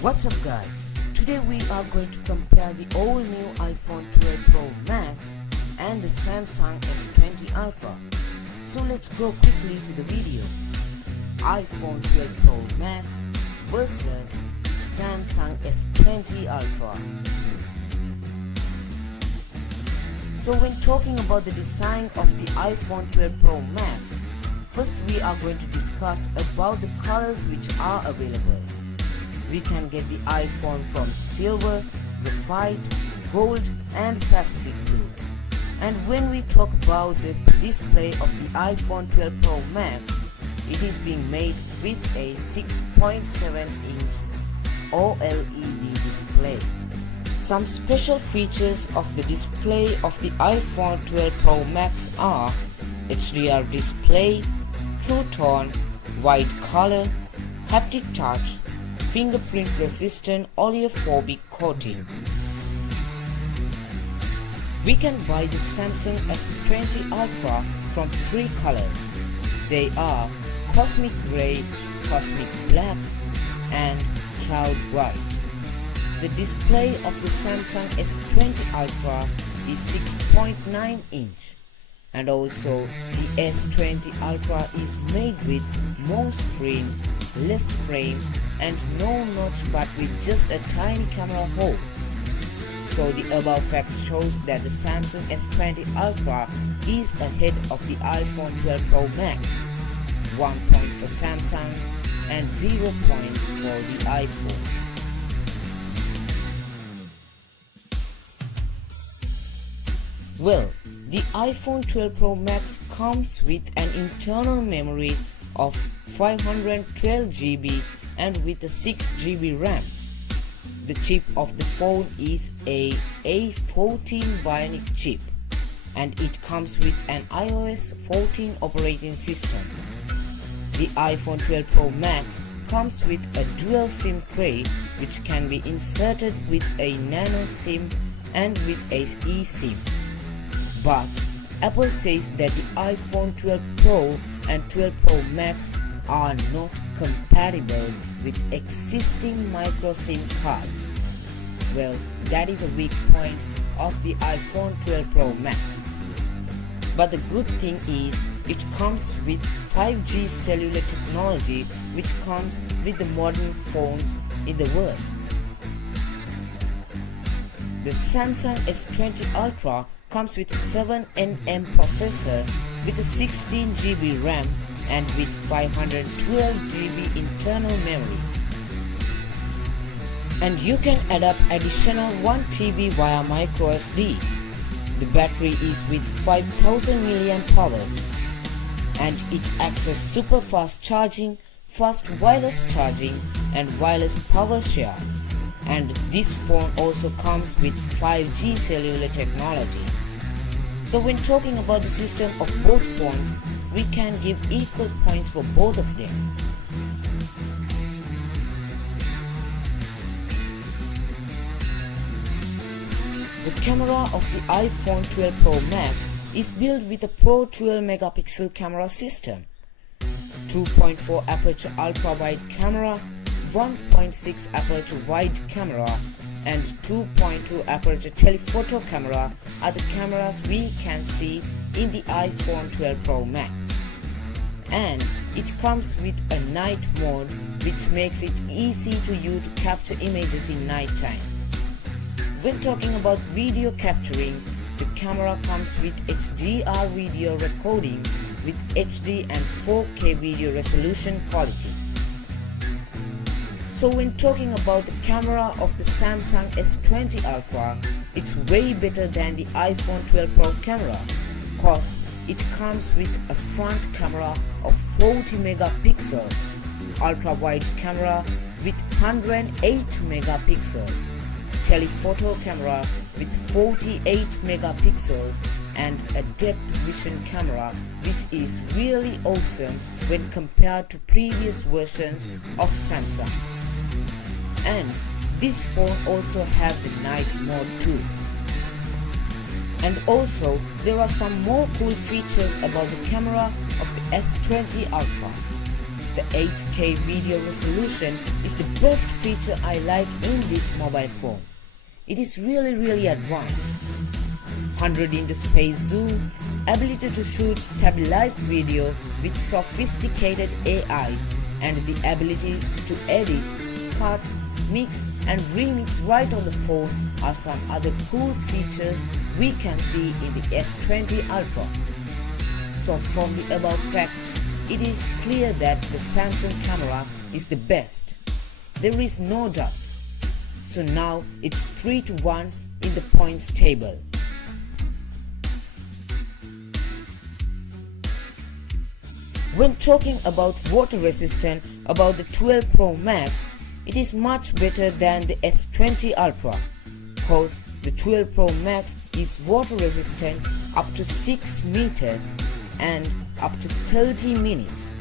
What's up guys, today we are going to compare the all new iPhone 12 Pro Max and the Samsung S20 Ultra. So let's go quickly to the video. iPhone 12 Pro Max versus Samsung S20 Ultra. So when talking about the design of the iPhone 12 Pro Max, first we are going to discuss about the colors which are available. We can get the iPhone from silver, graphite, gold and Pacific blue. And when we talk about the display of the iPhone 12 Pro Max, it is being made with a 6.7-inch OLED display. Some special features of the display of the iPhone 12 Pro Max are HDR display, True Tone, wide color, haptic touch, fingerprint resistant oleophobic coating. We can buy the Samsung S20 Ultra from three colors. They are Cosmic Grey, Cosmic Black and Cloud White. The display of the Samsung S20 Ultra is 6.9 inch and also the S20 Ultra is made with more screen, less frame and no notch but with just a tiny camera hole. So the above facts shows that the Samsung S20 Ultra is ahead of the iPhone 12 Pro Max. 1 point for Samsung and 0 points for the iPhone. Well, the iPhone 12 Pro Max comes with an internal memory of 512 GB and with a 6 GB RAM. The chip of the phone is a A14 Bionic chip and it comes with an iOS 14 operating system. The iPhone 12 Pro Max comes with a dual SIM tray which can be inserted with a nano SIM and with a eSIM. But Apple says that the iPhone 12 Pro and 12 Pro Max are not compatible with existing micro SIM cards. Well, that is a weak point of the iPhone 12 Pro Max. But the good thing is it comes with 5G cellular technology which comes with the modern phones in the world. The Samsung S20 Ultra comes with a 7nm processor with a 16 GB RAM and with 512 GB internal memory. And you can add up additional 1 TB via microSD. The battery is with 5000 mAh and it accesses super fast charging, fast wireless charging and wireless power share. And this phone also comes with 5G cellular technology. So when talking about the system of both phones, we can give equal points for both of them. The camera of the iPhone 12 Pro Max is built with a Pro 12 megapixel camera system, 2.4 aperture ultra wide camera, 1.6 aperture wide camera and 2.2 aperture telephoto camera are the cameras we can see in the iPhone 12 Pro Max. And it comes with a night mode which makes it easy to you to capture images in night time. When talking about video capturing, the camera comes with HDR video recording with HD and 4K video resolution quality. So when talking about the camera of the Samsung S20 Ultra, it's way better than the iPhone 12 Pro camera cause it comes with a front camera of 40 megapixels, ultra wide camera with 108 megapixels, telephoto camera with 48 megapixels and a depth vision camera which is really awesome when compared to previous versions of Samsung. And this phone also have the night mode too. And also there are some more cool features about the camera of the S20 Ultra. The 8K video resolution is the best feature I like in this mobile phone. It is really advanced. 100 into space zoom, ability to shoot stabilized video with sophisticated AI, and the ability to edit, cut, mix and remix right on the phone are some other cool features we can see in the S20 Ultra. So from the above facts, it is clear that the Samsung camera is the best. There is no doubt. So now it's 3-1 in the points table. When talking about water resistant about the 12 Pro Max, it is much better than the S20 Ultra, because the 12 Pro Max is water resistant up to 6 meters and up to 30 minutes.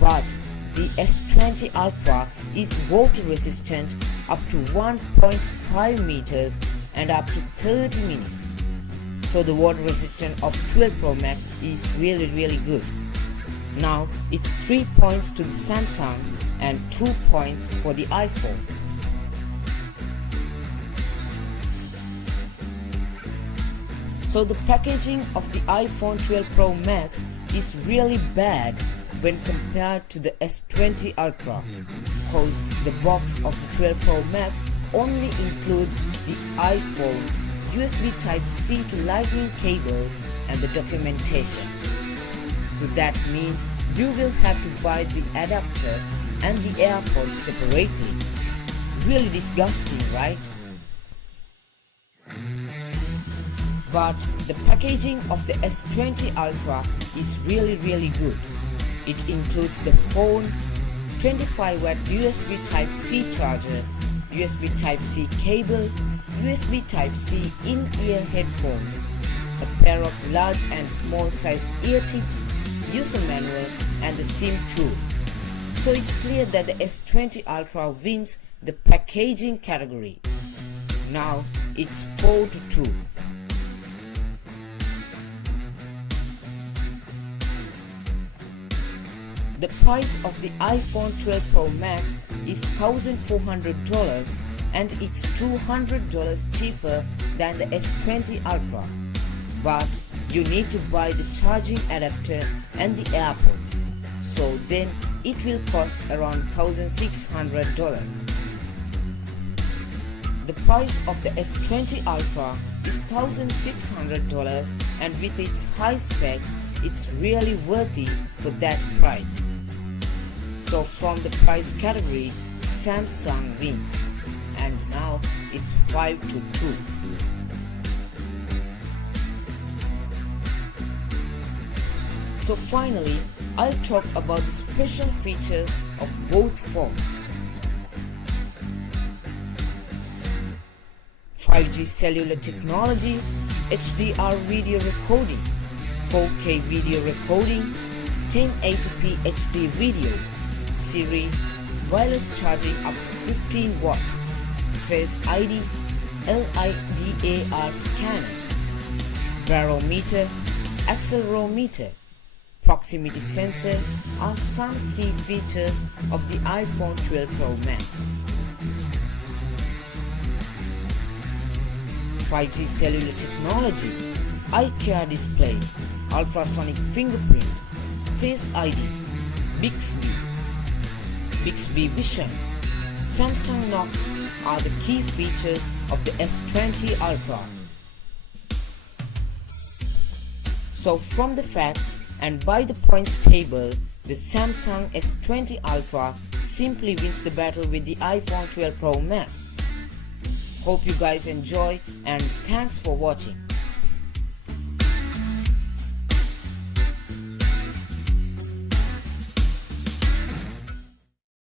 But the S20 Ultra is water resistant up to 1.5 meters and up to 30 minutes. So the water resistance of 12 Pro Max is really good. Now it's 3 points to the Samsung and 2 points for the iPhone. So the packaging of the iPhone 12 Pro Max is really bad when compared to the S20 Ultra, because the box of the 12 Pro Max only includes the iPhone, USB Type-C to Lightning cable and the documentations. So that means you will have to buy the adapter and the AirPods separately. Really disgusting, right? But the packaging of the S20 Ultra is really good. It includes the phone, 25-watt USB Type-C charger, USB Type-C cable, USB Type-C in-ear headphones, a pair of large and small sized ear tips, user manual and the SIM tool. So it's clear that the S20 Ultra wins the packaging category. Now it's 4-2. The price of the iPhone 12 Pro Max is $1,400 and it's $200 cheaper than the S20 Ultra. But you need to buy the charging adapter and the AirPods. So then it will cost around $1,600. The price of the S20 Ultra is $1,600 and with its high specs, it's really worthy for that price. So from the price category, Samsung wins. And now it's 5-2. So finally, I'll talk about the special features of both phones. 5G cellular technology, HDR video recording, 4K video recording, 1080p HD video, Siri, wireless charging up to 15 watt, Face ID, LiDAR scanner, barometer, accelerometer, proximity sensor are some key features of the iPhone 12 Pro Max. 5G cellular technology, eye-care display, ultrasonic fingerprint, Face ID, Bixby Vision, Samsung Knox are the key features of the S20 Ultra. So from the facts and by the points table, the Samsung S20 Ultra simply wins the battle with the iPhone 12 Pro Max. Hope you guys enjoy and thanks for watching.